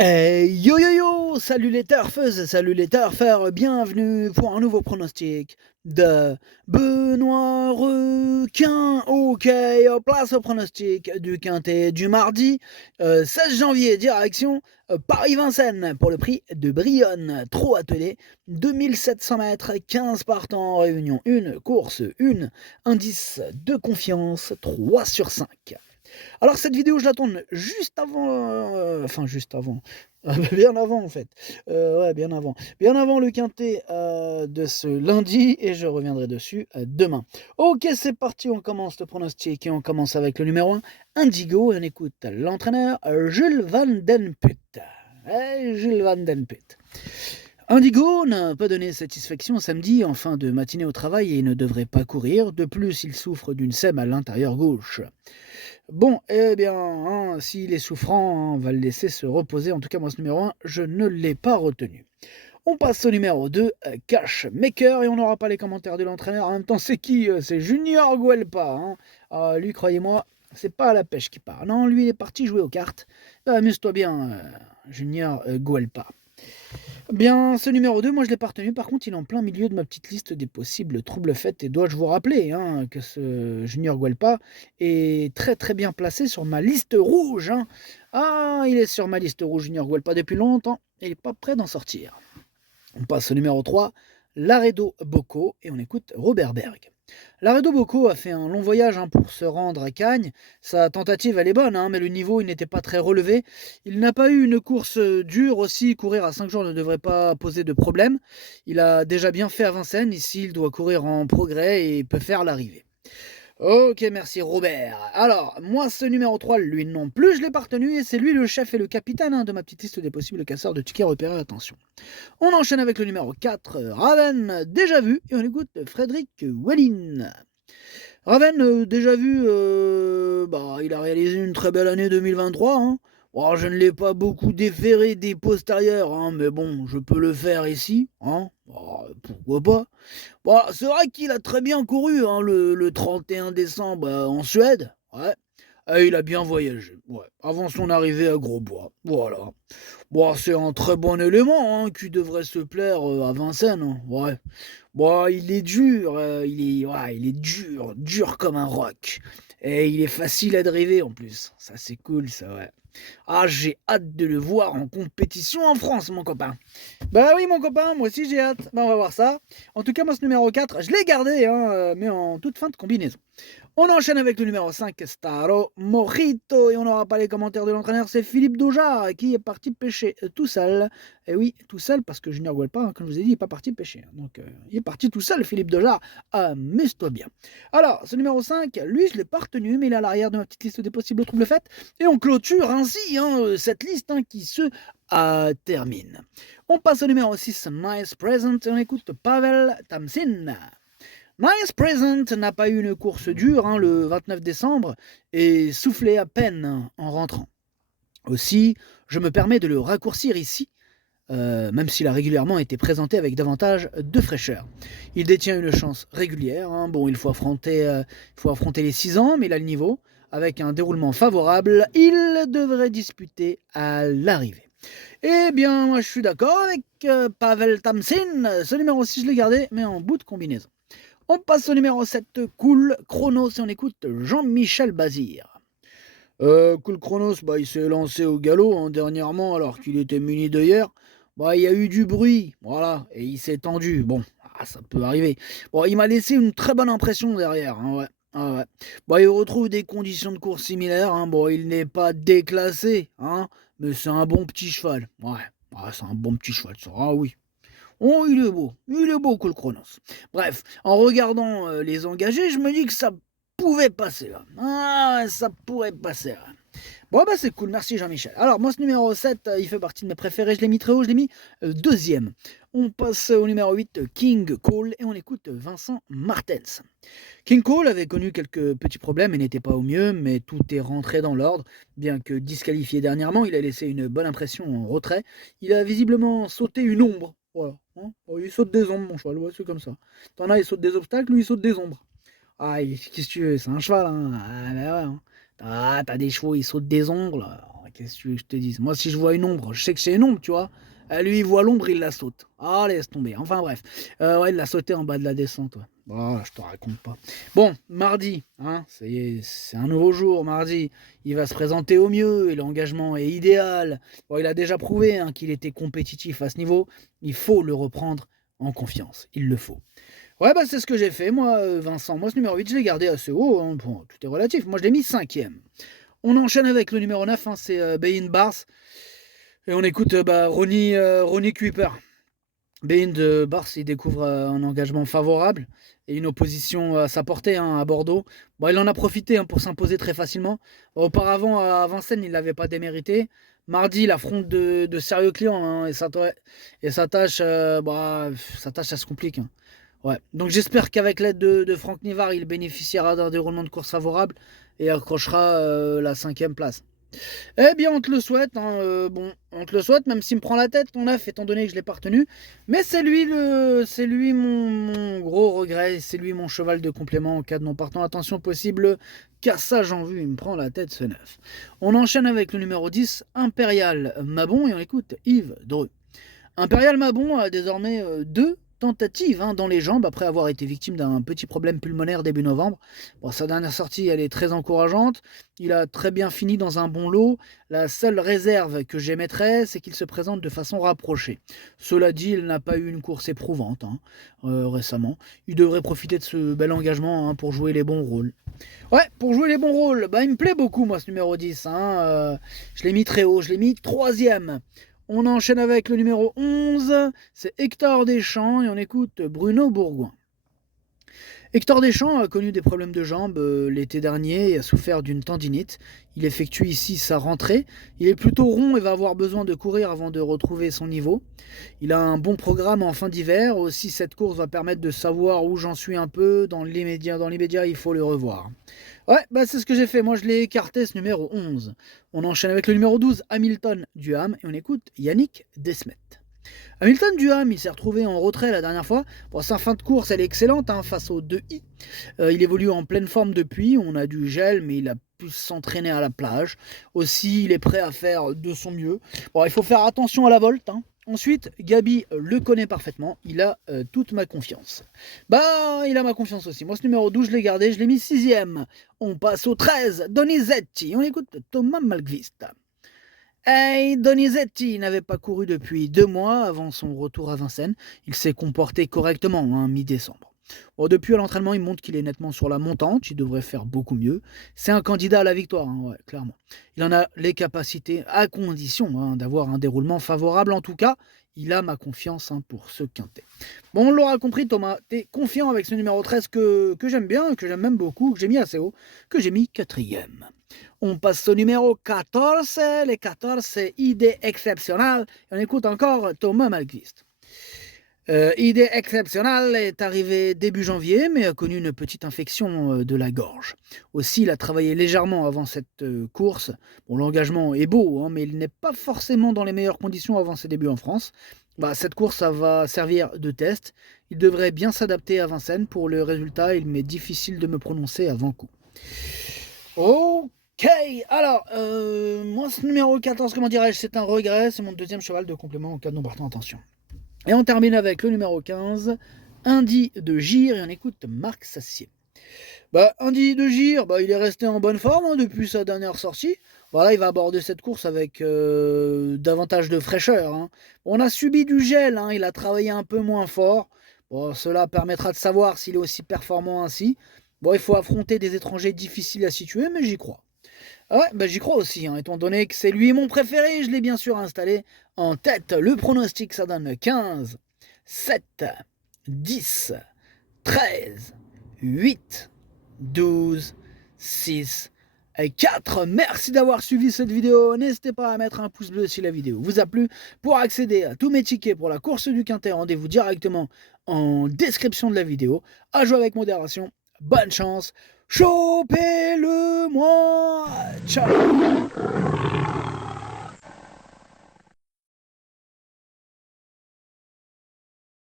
Yo yo yo, salut les turfeuses, salut les turfeurs, bienvenue pour un nouveau pronostic de Benoît Requin. Ok, place au pronostic du quintet du mardi 16 janvier, direction Paris-Vincennes pour le prix de Brionne, trop attelé, 2700 mètres, 15 partants, réunion 1, course 1, indice de confiance 3 sur 5. Alors cette vidéo, je la tourne juste avant, juste avant, bien avant en fait, ouais bien avant le quintet de ce lundi et je reviendrai dessus demain. Ok, c'est parti, on commence le pronostic et on commence avec le numéro 1, Indigo, et on écoute l'entraîneur Jules Van Den Put. Jules Van Den Put. Indigo n'a pas donné satisfaction samedi en fin de matinée au travail et ne devrait pas courir. De plus, il souffre d'une sème à l'intérieur gauche. Bon, eh bien, s'il est souffrant, on va le laisser se reposer. En tout cas, moi, ce numéro 1, je ne l'ai pas retenu. On passe au numéro 2, Cash Maker, et on n'aura pas les commentaires de l'entraîneur. En même temps, c'est qui C'est Junior Guelpa. Lui, croyez-moi, c'est pas à la pêche qui part. Non, lui, il est parti jouer aux cartes. Amuse-toi bien, Junior Guelpa. Bien, ce numéro 2, moi je l'ai pas retenu. Par contre, il est en plein milieu de ma petite liste des possibles troubles faits. Et dois-je vous rappeler que ce Junior Guelpa est très très bien placé sur ma liste rouge. Il est sur ma liste rouge, Junior Guelpa, depuis longtemps. Et il n'est pas prêt d'en sortir. On passe au numéro 3, Laredo Bocco, et on écoute Robert Berg. Laredo Bocco a fait un long voyage pour se rendre à Cagnes. Sa tentative, elle est bonne, mais le niveau, il n'était pas très relevé. Il n'a pas eu une course dure aussi. Courir à 5 jours ne devrait pas poser de problème. Il a déjà bien fait à Vincennes. Ici, il doit courir en progrès et peut faire l'arrivée. Ok, merci Robert. Alors, moi, ce numéro 3, lui non plus, je l'ai pas retenu, et c'est lui le chef et le capitaine de ma petite liste des possibles casseurs de tickets repérés. Attention. On enchaîne avec le numéro 4, Raven, déjà vu, et on écoute Frédéric Wellin. Raven, déjà vu, il a réalisé une très belle année 2023. Bon, je ne l'ai pas beaucoup déféré des postérieurs, mais bon, je peux le faire ici. Pourquoi pas. Bon, c'est vrai qu'il a très bien couru le 31 décembre en Suède. Ouais. Et il a bien voyagé. Ouais. Avant son arrivée à Grosbois. Voilà. Bon, c'est un très bon élément qui devrait se plaire à Vincennes. Ouais. Bon, il est dur, il est dur, dur comme un roc. Et il est facile à driver en plus. Ça, c'est cool, ça, ouais. J'ai hâte de le voir en compétition en France, mon copain. Bah oui, mon copain, moi aussi j'ai hâte. On va voir ça. En tout cas, moi, ce numéro 4, je l'ai gardé, mais en toute fin de combinaison. On enchaîne avec le numéro 5, Staro Mojito, et on n'aura pas les commentaires de l'entraîneur, c'est Philippe Dojar qui est parti pêcher tout seul. Et oui, tout seul, parce que Junior Guelpa, comme je vous ai dit, il n'est pas parti pêcher. Donc, il est parti tout seul, Philippe Dojar. Amuse-toi bien. Alors, ce numéro 5, lui, je ne l'ai pas retenu, mais il est à l'arrière de ma petite liste des possibles troubles faits. Et on clôture ainsi cette liste qui se termine. On passe au numéro 6, Nice Present, et on écoute Pavel Tamsin. Nice Present n'a pas eu une course dure le 29 décembre et soufflait à peine en rentrant. Aussi, je me permets de le raccourcir ici, même s'il a régulièrement été présenté avec davantage de fraîcheur. Il détient une chance régulière. Bon, il faut affronter les 6 ans, mais il a le niveau. Avec un déroulement favorable, il devrait disputer à l'arrivée. Eh bien, moi je suis d'accord avec Pavel Tamsin. Ce numéro 6, je l'ai gardé, mais en bout de combinaison. On passe au numéro 7, Cool Chronos, et on écoute Jean-Michel Bazir. Cool Chronos, il s'est lancé au galop dernièrement alors qu'il était muni d'œillères. Il y a eu du bruit, voilà, et il s'est tendu. Bon, ça peut arriver. Bon, il m'a laissé une très bonne impression derrière, ouais. Il retrouve des conditions de course similaires. Il n'est pas déclassé, mais c'est un bon petit cheval. Ouais, c'est un bon petit cheval, ça. Oui. Oh, il est beau, Cool Chronos. Bref, en regardant les engagés, je me dis que ça pouvait passer là. Ça pourrait passer là. Bon, c'est cool, merci Jean-Michel. Alors, moi, ce numéro 7, il fait partie de mes préférés, je l'ai mis très haut, je l'ai mis deuxième. On passe au numéro 8, King Cole, et on écoute Vincent Martens. King Cole avait connu quelques petits problèmes et n'était pas au mieux, mais tout est rentré dans l'ordre. Bien que disqualifié dernièrement, il a laissé une bonne impression en retrait. Il a visiblement sauté une ombre. Voilà. Il saute des ombres, mon cheval, c'est comme ça. T'en as, il saute des obstacles, lui, il saute des ombres. Qu'est-ce que tu veux, c'est un cheval, Ah, t'as des chevaux, ils sautent des ombres, là. Qu'est-ce que tu veux que je te dise? Moi, si je vois une ombre, je sais que c'est une ombre, tu vois? Lui, il voit l'ombre, il la saute. Ah, laisse tomber. Enfin bref. Ouais, il l'a sauté en bas de la descente, ouais. Bon, je te raconte pas. Bon, mardi, hein, c'est un nouveau jour, mardi. Il va se présenter au mieux et l'engagement est idéal. Bon, il a déjà prouvé hein, qu'il était compétitif à ce niveau. Il faut le reprendre en confiance. Il le faut. Ouais, bah c'est ce que j'ai fait, moi, Vincent. Moi, ce numéro 8, je l'ai gardé assez haut. Hein. Bon, tout est relatif. Moi, je l'ai mis 5e. On enchaîne avec le numéro 9, hein, c'est Bein Bars. Et on écoute Ronnie Kuiper. Bein de Bars, il découvre un engagement favorable et une opposition à sa portée hein, à Bordeaux. Bon, il en a profité hein, pour s'imposer très facilement. Auparavant, à Vincennes, il n'avait pas démérité. Mardi, il affronte de sérieux clients hein, et sa tâche, sa tâche, ça se complique. Hein. Ouais. Donc j'espère qu'avec l'aide de Franck Nivard, il bénéficiera d'un déroulement de course favorable et accrochera la 5e place. Eh bien, on te le souhaite. Hein, bon, on te le souhaite, même s'il me prend la tête, ton 9, étant donné que je l'ai pas retenu. Mais c'est lui mon gros regret. C'est lui mon cheval de complément en cas de non partant. Attention possible, cassage en vue. Il me prend la tête, ce 9. On enchaîne avec le numéro 10, Impérial Mabon, et on écoute Yves Dreux. Impérial Mabon a désormais 2 tentatives hein, dans les jambes après avoir été victime d'un petit problème pulmonaire début novembre. Bon, sa dernière sortie, elle est très encourageante. Il a très bien fini dans un bon lot. La seule réserve que j'émettrais, c'est qu'il se présente de façon rapprochée. Cela dit, il n'a pas eu une course éprouvante hein, récemment. Il devrait profiter de ce bel engagement hein, pour jouer les bons rôles. Ouais, pour jouer les bons rôles, bah, il me plaît beaucoup moi ce numéro 10. Hein, je l'ai mis très haut, je l'ai mis 3e. On enchaîne avec le numéro 11, c'est Hector Deschamps et on écoute Bruno Bourgoin. Hector Deschamps a connu des problèmes de jambes l'été dernier et a souffert d'une tendinite. Il effectue ici sa rentrée. Il est plutôt rond et va avoir besoin de courir avant de retrouver son niveau. Il a un bon programme en fin d'hiver. Aussi, cette course va permettre de savoir où j'en suis un peu. Dans l'immédiat, il faut le revoir. Ouais, bah c'est ce que j'ai fait. Moi, je l'ai écarté, ce numéro 11. On enchaîne avec le numéro 12, Hamilton Duham, et on écoute Yannick Desmet. Hamilton Duham, il s'est retrouvé en retrait la dernière fois. Bon, sa fin de course, elle est excellente hein, face au 2i. Il évolue en pleine forme depuis. On a du gel, mais il a pu s'entraîner à la plage. Aussi, il est prêt à faire de son mieux. Bon, il faut faire attention à la volte. Hein. Ensuite, Gabi le connaît parfaitement. Il a toute ma confiance. Bah, il a ma confiance aussi. Moi, ce numéro 12, je l'ai gardé. Je l'ai mis 6e. On passe au 13, Donizetti. On écoute Thomas Malmqvist. Hey, Donizetti n'avait pas couru depuis 2 mois avant son retour à Vincennes. Il s'est comporté correctement, hein, mi-décembre. Bon, depuis à l'entraînement, il montre qu'il est nettement sur la montante. Il devrait faire beaucoup mieux. C'est un candidat à la victoire, hein, ouais, clairement. Il en a les capacités à condition hein, d'avoir un déroulement favorable. En tout cas, il a ma confiance hein, pour ce quintet. Bon, on l'aura compris, Thomas. T'es confiant avec ce numéro 13 que j'aime bien, que j'aime même beaucoup, que j'ai mis assez haut, que j'ai mis 4e. On passe au numéro 14, les 14, c'est Idée exceptionnelle. Et on écoute encore Thomas Malmqvist. Idée exceptionnelle est arrivé début janvier, mais a connu une petite infection de la gorge. Aussi, il a travaillé légèrement avant cette course. Bon, l'engagement est beau, hein, mais il n'est pas forcément dans les meilleures conditions avant ses débuts en France. Bah, cette course, ça va servir de test. Il devrait bien s'adapter à Vincennes. Pour le résultat, il m'est difficile de me prononcer avant coup. Ok, alors, moi ce numéro 14, comment dirais-je, c'est un regret, c'est mon 2e cheval de complément en cas de non partant, attention. Et on termine avec le numéro 15, Indy de Gire, et on écoute Marc Sassier. Bah, Indy de Gire, bah, il est resté en bonne forme hein, depuis sa dernière sortie. Voilà, il va aborder cette course avec davantage de fraîcheur. Hein. On a subi du gel, hein, il a travaillé un peu moins fort. Bon, cela permettra de savoir s'il est aussi performant ainsi. Bon, il faut affronter des étrangers difficiles à situer, mais j'y crois. Ah ouais, bah j'y crois aussi, hein, étant donné que c'est lui mon préféré, je l'ai bien sûr installé en tête. Le pronostic, ça donne 15, 7, 10, 13, 8, 12, 6 et 4. Merci d'avoir suivi cette vidéo. N'hésitez pas à mettre un pouce bleu si la vidéo vous a plu. Pour accéder à tous mes tickets pour la course du Quintet, rendez-vous directement en description de la vidéo. À jouer avec modération. Bonne chance. Chopez-le-moi. Ciao.